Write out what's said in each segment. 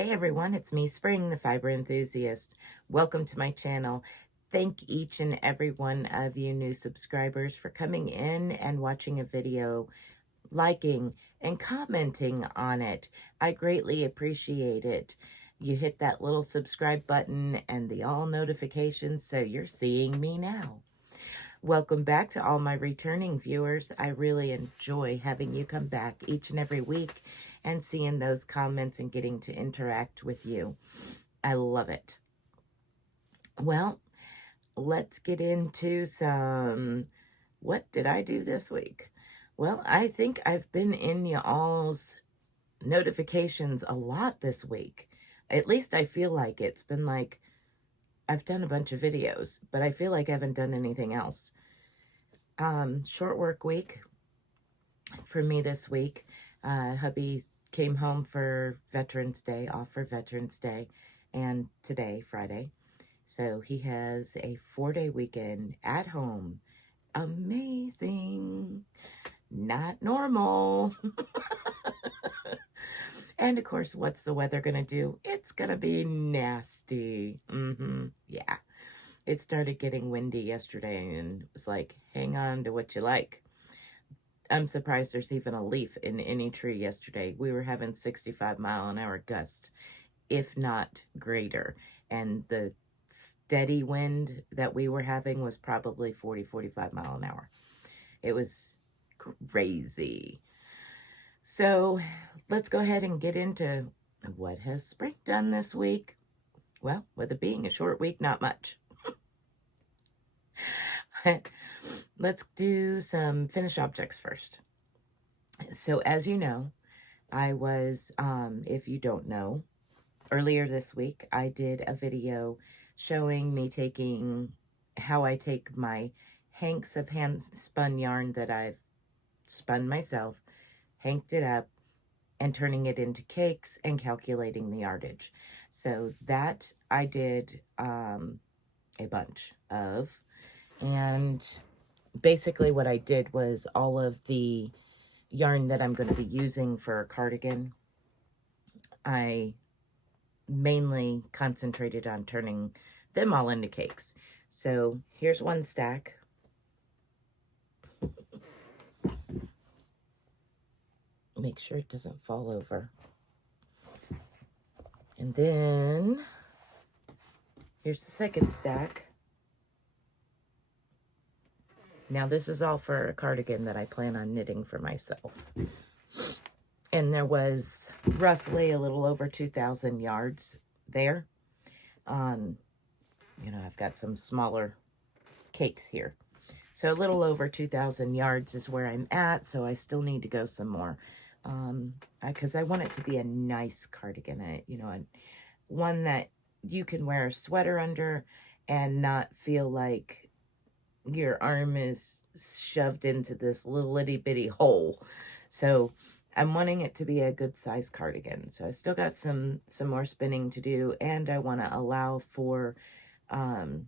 Hey everyone, it's me, Spring, the Fiber Enthusiast. Welcome to my channel. Thank each and every one of you new subscribers for coming in and watching a video, liking and commenting on it. I greatly appreciate it. You hit that little subscribe button and the all notifications, so you're seeing me now. Welcome back to all my returning viewers. I really enjoy having you come back each and every week and seeing those comments and getting to interact with you. I love it. Well, let's get into some, what did I do this week? Well, I think I've been in y'all's notifications a lot this week. At least I feel like it's been like, I've done a bunch of videos, but I feel like I haven't done anything else. Short work week for me this week. Hubby came home for Veterans Day, off for Veterans Day, and today, Friday. So he has a 4-day weekend at home. Amazing. Not normal. And of course, what's the weather going to do? It's going to be nasty. Yeah. It started getting windy yesterday and it was like, hang on to what you like. I'm surprised there's even a leaf in any tree yesterday. We were having 65-mile-an-hour gusts, if not greater. And the steady wind that we were having was probably 40, 45 mile an hour. It was crazy. So let's go ahead and get into what has Spring done this week. Well, with it being a short week, not much. Let's do some finished objects first. So as you know, I was, if you don't know, earlier this week, I did a video showing me taking, how I take my hanks of hand-spun yarn that I've spun myself, hanked it up, and turning it into cakes and calculating the yardage. So that I did a bunch of. And basically what I did was all of the yarn that I'm going to be using for a cardigan, I mainly concentrated on turning them all into cakes. So here's one stack. Make sure it doesn't fall over. And then here's the second stack. Now this is all for a cardigan that I plan on knitting for myself. And there was roughly a little over 2,000 yards there. You know, I've got some smaller cakes here. So a little over 2,000 yards is where I'm at, so I still need to go some more. Because I want it to be a nice cardigan, you know, one that you can wear a sweater under and not feel like your arm is shoved into this little itty bitty hole. So I'm wanting it to be a good size cardigan. So I still got some more spinning to do, and I want to allow for, you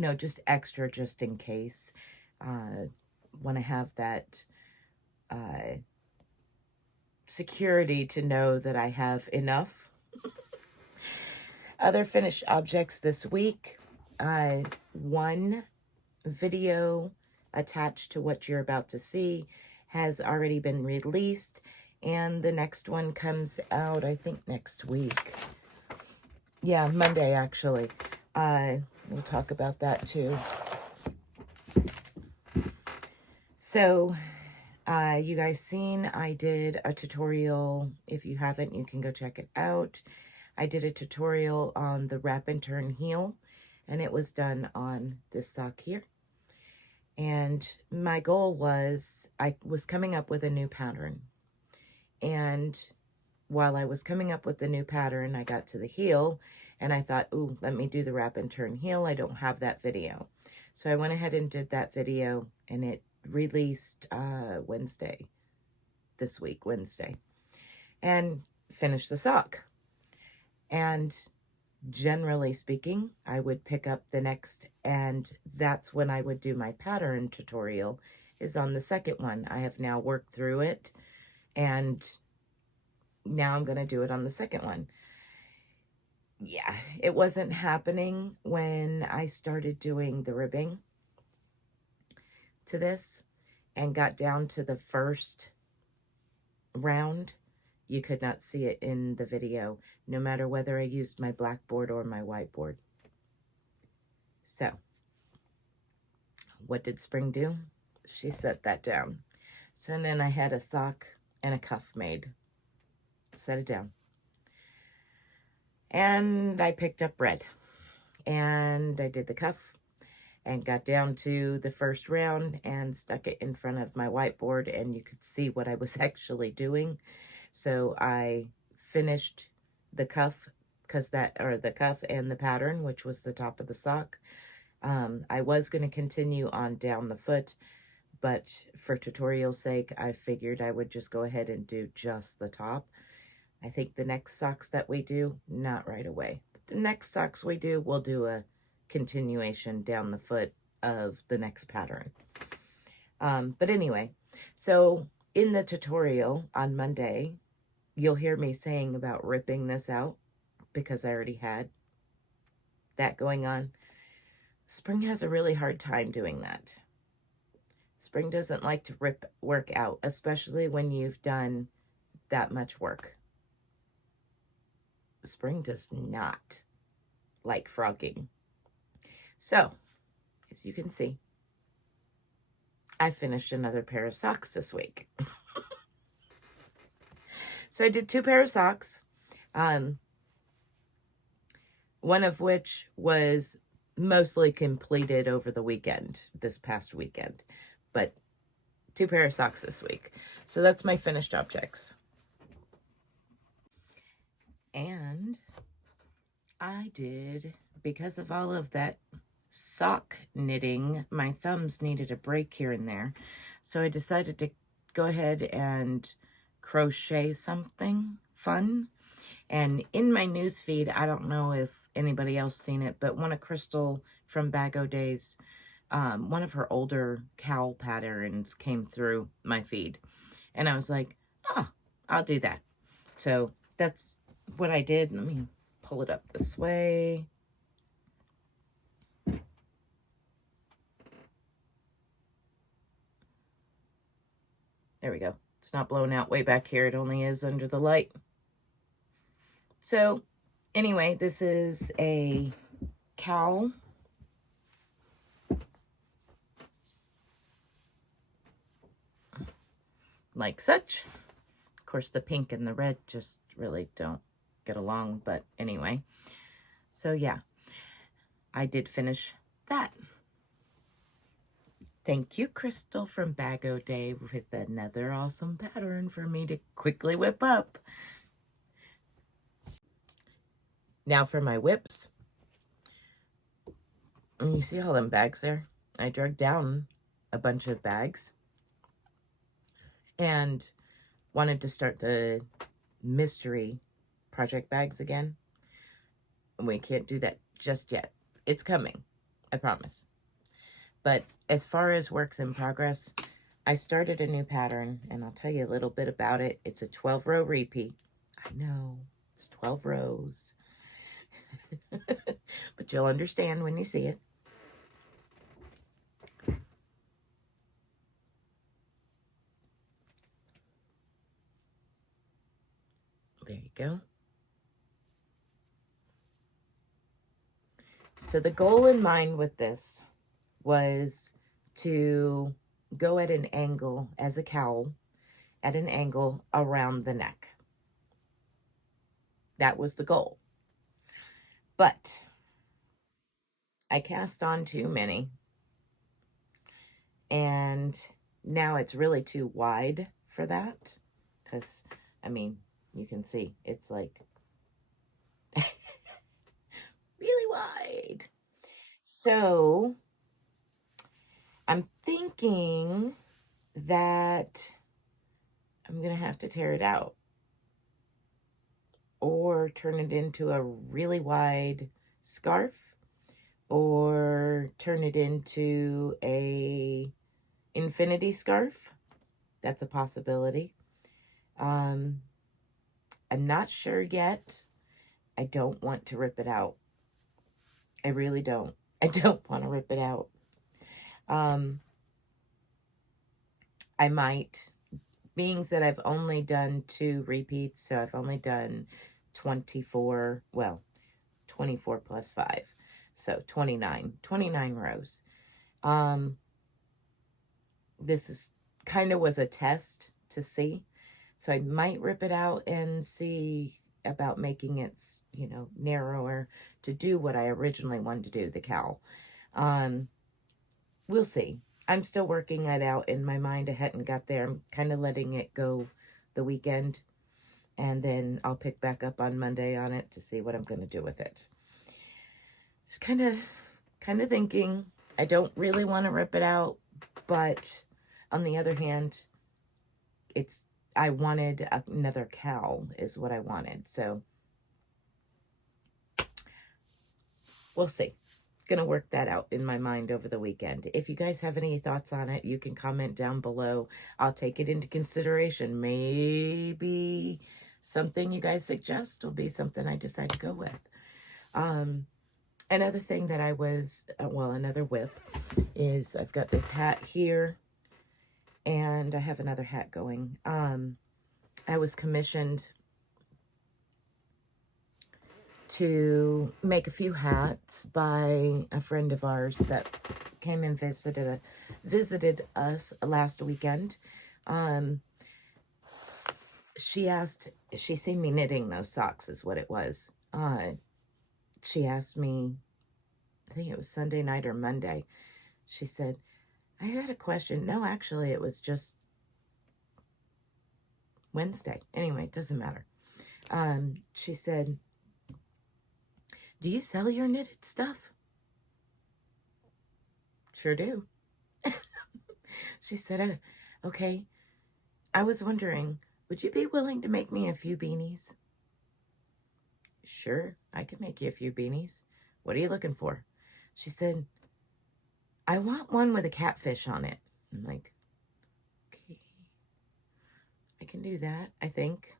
know, just extra just in case. Want to have that security to know that I have enough. Other finished objects this week. One video attached to what you're about to see has already been released, and the next one comes out, I think, next week. Yeah, Monday, actually. We'll talk about that, too. So, you guys seen, I did a tutorial. If you haven't, you can go check it out. I did a tutorial on the wrap and turn heel, and it was done on this sock here. And my goal was, I was coming up with a new pattern. And while I was coming up with the new pattern, I got to the heel, and I thought, ooh, let me do the wrap and turn heel. I don't have that video. So I went ahead and did that video, and it released Wednesday, this week, Wednesday, and finished the sock. And generally speaking, I would pick up the next, and that's when I would do my pattern tutorial, is on the second one. I have now worked through it, and now I'm going to do it on the second one. Yeah, it wasn't happening when I started doing the ribbing to this and got down to the first round. You could not see it in the video, no matter whether I used my blackboard or my whiteboard. So, what did Spring do? She set that down. So then I had a sock and a cuff made. Set it down. And I picked up red. And I did the cuff and got down to the first round and stuck it in front of my whiteboard, and you could see what I was actually doing. So I finished the cuff, the cuff and the pattern, which was the top of the sock. I was going to continue on down the foot, but for tutorial's sake, I figured I would just go ahead and do just the top. I think the next socks that we do, not right away. But the next socks we do, we'll do a continuation down the foot of the next pattern. But anyway, so in the tutorial on Monday, you'll hear me saying about ripping this out because I already had that going on. Spring has a really hard time doing that. Spring doesn't like to rip work out, especially when you've done that much work. Spring does not like frogging. So, as you can see, I finished another pair of socks this week. So I did 2 pairs of socks, one of which was mostly completed over the weekend, this past weekend, but 2 pairs of socks this week. So that's my finished objects. And I did, because of all of that sock knitting, my thumbs needed a break here and there. So I decided to go ahead and crochet something fun. And in my news feed, I don't know if anybody else seen it, but one of Crystal from Bagoday's, one of her older cowl patterns came through my feed. And I was like, oh, I'll do that. So that's what I did. Let me pull it up this way. There we go. It's not blown out way back here. It only is under the light. So anyway, this is a cowl. Like such. Of course, the pink and the red just really don't get along, but anyway. So yeah, I did finish that. Thank you, Crystal from Bagoday, with another awesome pattern for me to quickly whip up. Now for my whips. And you see all them bags there? I dragged down a bunch of bags and wanted to start the mystery project bags again. And we can't do that just yet. It's coming, I promise. But as far as works in progress, I started a new pattern, and I'll tell you a little bit about it. It's a 12-row repeat. I know, it's 12 rows. But you'll understand when you see it. There you go. So the goal in mind with this was to go at an angle as a cowl, at an angle around the neck. That was the goal. But I cast on too many, and now it's really too wide for that, because, I mean, you can see it's like really wide. So I'm thinking that I'm going to have to tear it out or turn it into a really wide scarf, or turn it into a infinity scarf. That's a possibility. I'm not sure yet. I don't want to rip it out. I really don't. I don't want to rip it out. I might, being that I've only done 2 repeats, so I've only done 24, well, 24 plus 5, so 29 rows. This is kind of was a test to see, so I might rip it out and see about making it, you know, narrower to do what I originally wanted to do, the cowl. We'll see. I'm still working it out in my mind. I hadn't got there. I'm kind of letting it go the weekend, and then I'll pick back up on Monday on it to see what I'm going to do with it. Just kind of thinking. I don't really want to rip it out, but on the other hand, I wanted another cowl is what I wanted. So we'll see. Gonna work that out in my mind over the weekend. If you guys have any thoughts on it, you can comment down below. I'll take it into consideration. Maybe something you guys suggest will be something I decide to go with. Another thing that I was, another whip is I've got this hat here, and I have another hat going. I was commissioned to make a few hats by a friend of ours that came and visited us last weekend. She seen me knitting those socks is what it was. She asked me, I think it was Sunday night or Monday. She said, I had a question. No, actually, it was just Wednesday. Anyway, it doesn't matter. She said, do you sell your knitted stuff? Sure do. She said, okay, I was wondering, would you be willing to make me a few beanies? Sure, I can make you a few beanies. What are you looking for? She said, I want one with a catfish on it. I'm like, okay, I can do that, I think.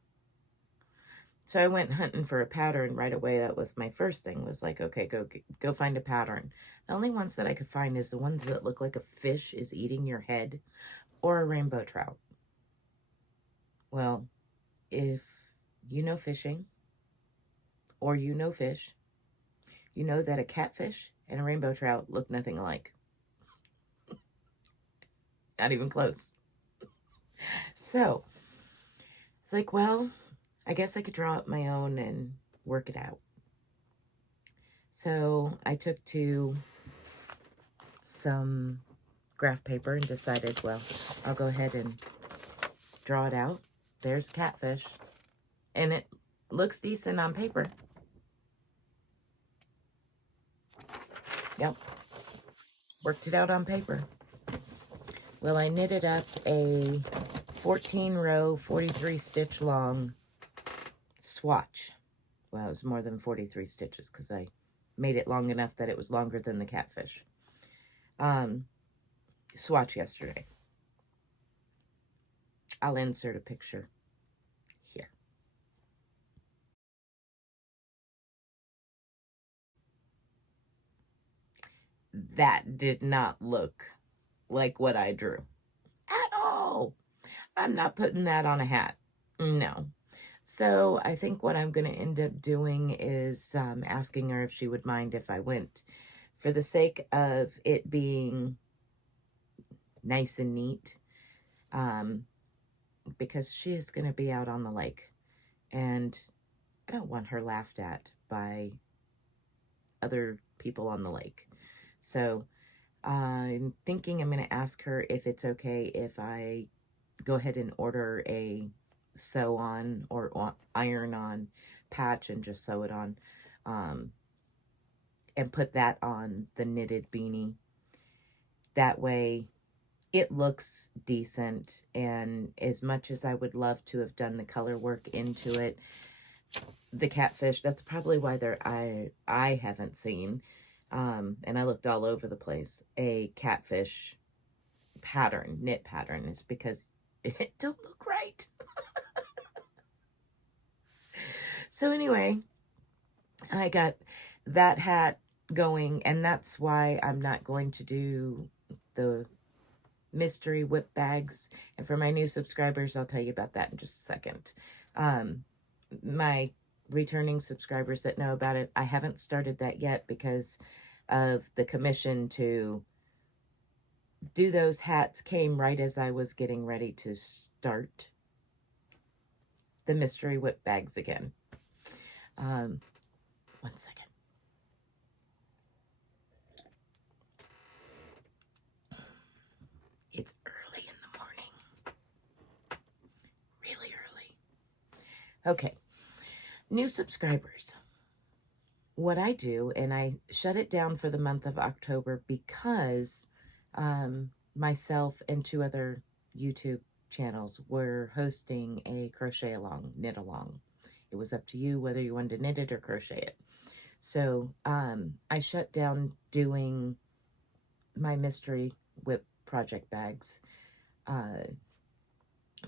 So I went hunting for a pattern right away. That was my first thing, was like, okay, go find a pattern. The only ones that I could find is the ones that look like a fish is eating your head, or a rainbow trout. Well, if you know fishing, or you know fish, you know that a catfish and a rainbow trout look nothing alike. Not even close. So it's like, well, I guess I could draw up my own and work it out. So I took to some graph paper and decided, well, I'll go ahead and draw it out. There's catfish, and it looks decent on paper. Yep, worked it out on paper. Well, I knitted up a 14 row, 43 stitch long swatch. Well, it was more than 43 stitches because I made it long enough that it was longer than the catfish. Swatch yesterday. I'll insert a picture here. That did not look like what I drew at all. I'm not putting that on a hat. No. So I think what I'm going to end up doing is asking her if she would mind if I went, for the sake of it being nice and neat, because she is going to be out on the lake, and I don't want her laughed at by other people on the lake. So I'm thinking I'm going to ask her if it's okay if I go ahead and order a sew on or iron on patch and just sew it on, and put that on the knitted beanie. That way it looks decent, and as much as I would love to have done the color work into it, the catfish, that's probably why I haven't seen, and I looked all over the place, a catfish pattern, knit pattern, is because it don't look right. So anyway, I got that hat going, and that's why I'm not going to do the mystery whip bags. And for my new subscribers, I'll tell you about that in just a second. My returning subscribers that know about it, I haven't started that yet because of the commission to do those hats came right as I was getting ready to start the mystery whip bags again. 1 second. It's early in the morning. Really early. Okay. New subscribers. What I do, and I shut it down for the month of October because myself and 2 other YouTube channels were hosting a crochet along, knit along. It was up to you whether you wanted to knit it or crochet it. So I shut down doing my mystery whip project bags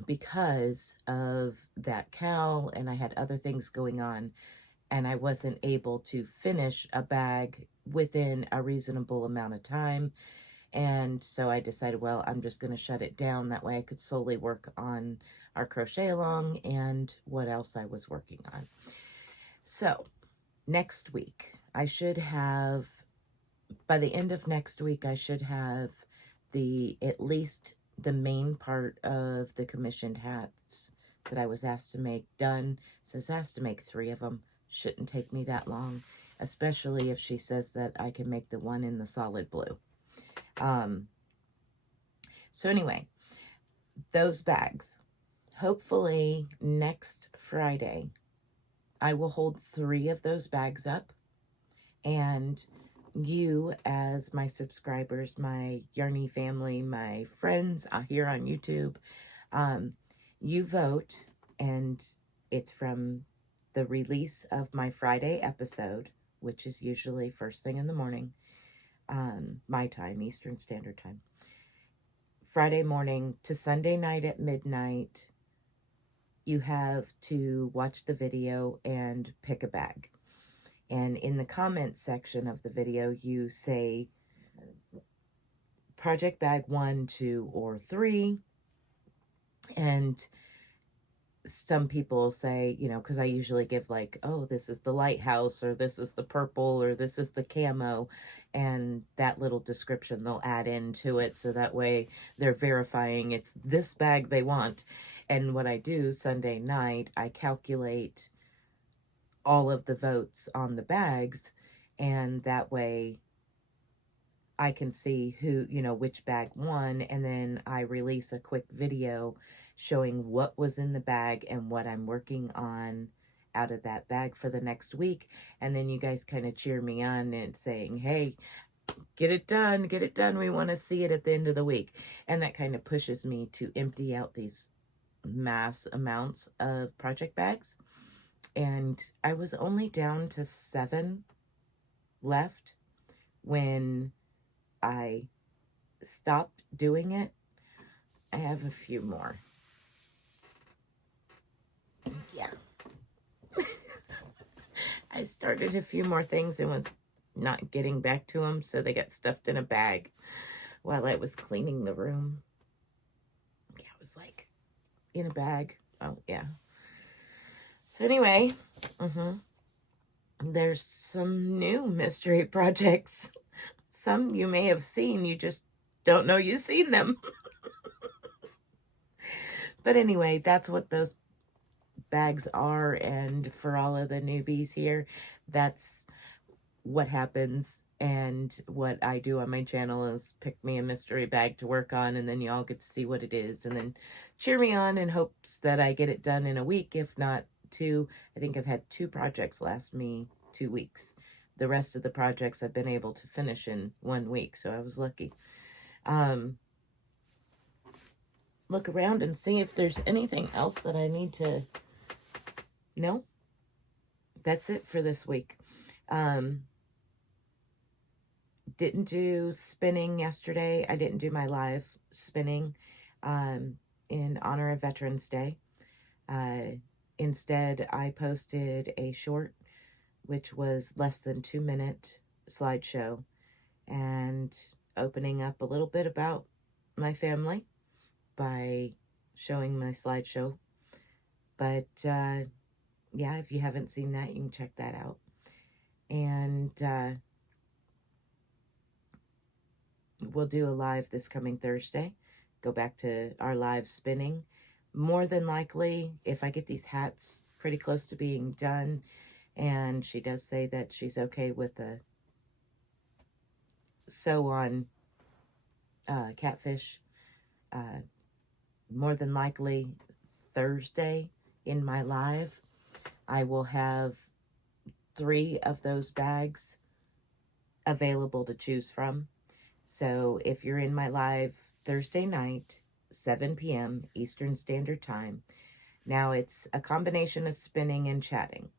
because of that cowl, and I had other things going on, and I wasn't able to finish a bag within a reasonable amount of time. And so I decided, well, I'm just going to shut it down. That way I could solely work on our crochet along and what else I was working on. So next week, I should have, by the end of next week, I should have at least the main part of the commissioned hats that I was asked to make done. So I was asked to make 3 of them. Shouldn't take me that long, especially if she says that I can make the one in the solid blue. So anyway, those bags, hopefully next Friday, I will hold 3 of those bags up, and you as my subscribers, my Yarny family, my friends here on YouTube, you vote, and it's from the release of my Friday episode, which is usually first thing in the morning, my time, Eastern Standard Time, Friday morning to Sunday night at midnight. You have to watch the video and pick a bag. And in the comment section of the video, you say project bag 1, 2, or 3. And some people say, you know, because I usually give like, oh, this is the lighthouse, or this is the purple, or this is the camo, and that little description they'll add into it, so that way they're verifying it's this bag they want. And what I do Sunday night, I calculate all of the votes on the bags, and that way I can see who, you know, which bag won, and then I release a quick video showing what was in the bag and what I'm working on out of that bag for the next week. And then you guys kind of cheer me on and saying, hey, get it done, we want to see it at the end of the week. And that kind of pushes me to empty out these mass amounts of project bags. And I was only down to 7 left when I stopped doing it. I have a few more. Yeah. I started a few more things and was not getting back to them, so they got stuffed in a bag while I was cleaning the room. Yeah, it was like in a bag. Oh, yeah. So anyway, there's some new mystery projects. Some you may have seen, you just don't know you've seen them. But anyway, that's what those bags are, and for all of the newbies here, that's what happens. And what I do on my channel is pick me a mystery bag to work on, and then you all get to see what it is, and then cheer me on in hopes that I get it done in a week, if not 2. I think I've had 2 projects last me 2 weeks. The rest of the projects I've been able to finish in 1 week, so I was lucky. Look around and see if there's anything else that I need to... No? That's it for this week. Didn't do spinning yesterday. I didn't do my live spinning in honor of Veterans Day. Instead, I posted a short, which was less than 2-minute slideshow, and opening up a little bit about my family by showing my slideshow. But yeah, if you haven't seen that, you can check that out. And we'll do a live this coming Thursday. Go back to our live spinning. More than likely, if I get these hats pretty close to being done, and she does say that she's okay with the sew on catfish, more than likely Thursday in my live, I will have 3 of those bags available to choose from. So if you're in my live Thursday night, 7 p.m. Eastern Standard Time, now it's a combination of spinning and chatting.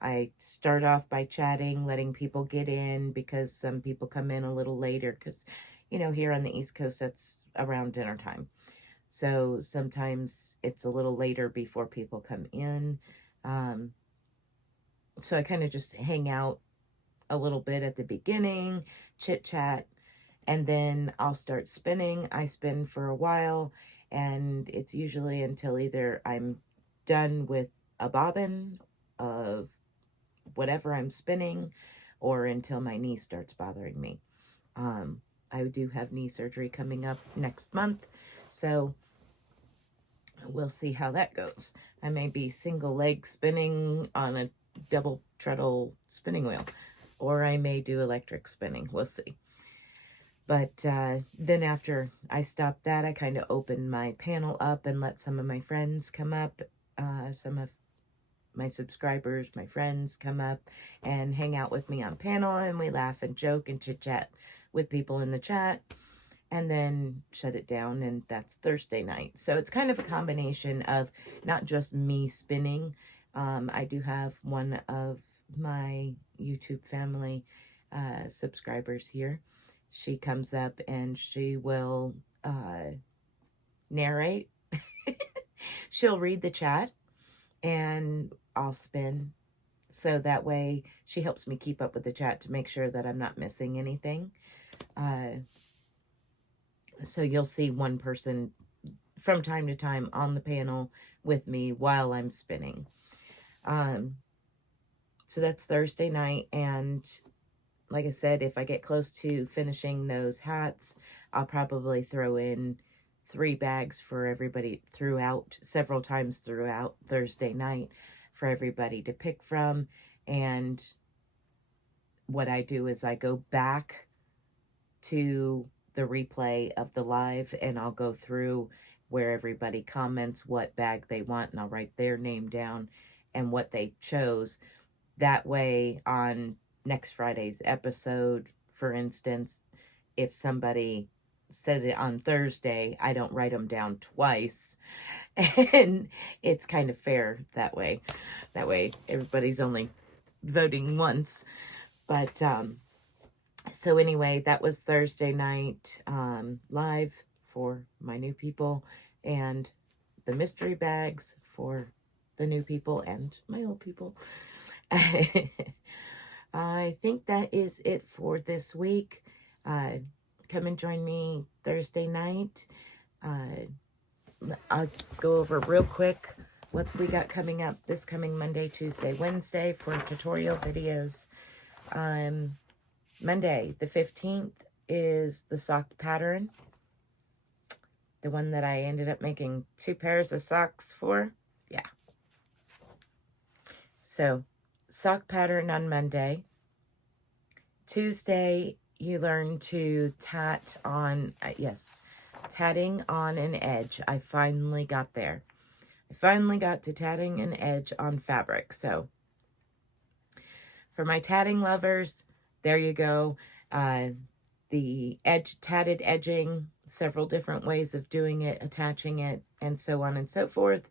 I start off by chatting, letting people get in, because some people come in a little later, because, you know, here on the East Coast, that's around dinner time. So sometimes it's a little later before people come in. So I kind of just hang out a little bit at the beginning, chit chat, and then I'll start spinning. I spin for a while, and it's usually until either I'm done with a bobbin of whatever I'm spinning, or until my knee starts bothering me. I do have knee surgery coming up next month, so we'll see how that goes. I may be single leg spinning on a double treadle spinning wheel, or I may do electric spinning. We'll see. But then after I stop that, I kind of open my panel up and let some of my friends come up. Some of my subscribers, my friends, come up and hang out with me on panel, and we laugh and joke and chit-chat with people in the chat, and then shut it down, and that's Thursday night. So it's kind of a combination of not just me spinning. I do have one of my YouTube family subscribers here. She comes up and she will narrate. She'll read the chat and I'll spin. So that way she helps me keep up with the chat to make sure that I'm not missing anything. So you'll see one person from time to time on the panel with me while I'm spinning. So that's Thursday night, and like I said, if I get close to finishing those hats, I'll probably throw in 3 bags for everybody several times throughout Thursday night for everybody to pick from. And what I do is I go back to the replay of the live, and I'll go through where everybody comments what bag they want, and I'll write their name down and what they chose. That way, on next Friday's episode, for instance, if somebody said it on Thursday, I don't write them down twice, and it's kind of fair that way. That way, everybody's only voting once. But so anyway, that was Thursday night live for my new people, and the mystery bags for the new people and my old people. I think that is it for this week. Come and join me Thursday night. I'll go over real quick what we got coming up this coming Monday, Tuesday, Wednesday for tutorial videos. Monday, the 15th, is the sock pattern. The one that I ended up making 2 pairs of socks for. Yeah. So, sock pattern on Monday. Tuesday, you learn to tat on, tatting on an edge. I finally got there. I finally got to tatting an edge on fabric. So, for my tatting lovers, there you go. The tatted edging, several different ways of doing it, attaching it, and so on and so forth,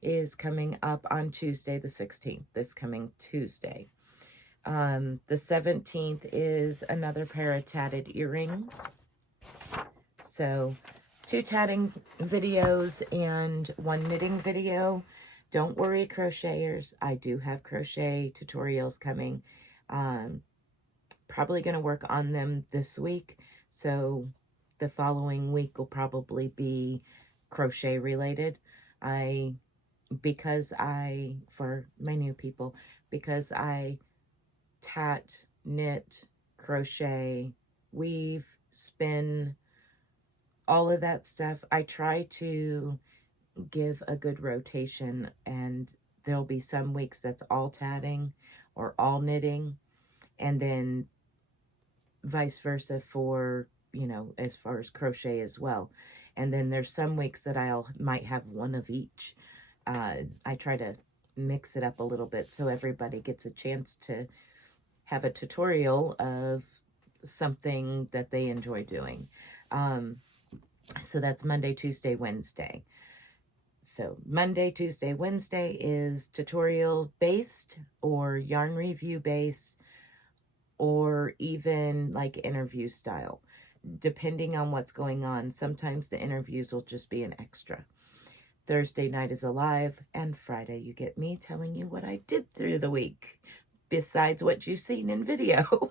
is coming up on Tuesday the 16th, this coming Tuesday. The 17th is another pair of tatted earrings. So 2 tatting videos and 1 knitting video. Don't worry, crocheters. I do have crochet tutorials coming. Probably going to work on them this week. So the following week will probably be crochet related. For my new people, because I tat, knit, crochet, weave, spin, all of that stuff, I try to give a good rotation, and there'll be some weeks that's all tatting or all knitting, and then vice versa for, as far as crochet as well. And then there's some weeks that might have one of each. I try to mix it up a little bit so everybody gets a chance to have a tutorial of something that they enjoy doing. So that's Monday, Tuesday, Wednesday. So Monday, Tuesday, Wednesday is tutorial based or yarn review based, or even like interview style, depending on what's going on. Sometimes the interviews will just be an extra. Thursday night is a live, and Friday you get me telling you what I did through the week, besides what you've seen in video.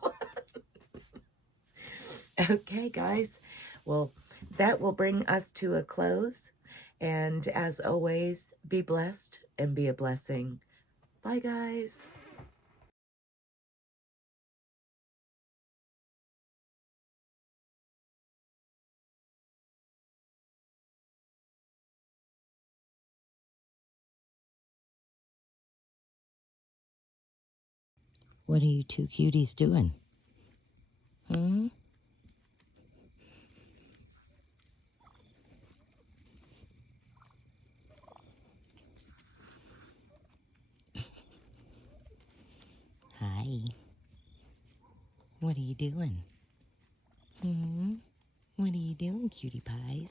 Okay, guys. Well, that will bring us to a close. And as always, be blessed and be a blessing. Bye, guys. What are you two cuties doing? Hmm? Hi. What are you doing? Hmm? What are you doing, cutie pies?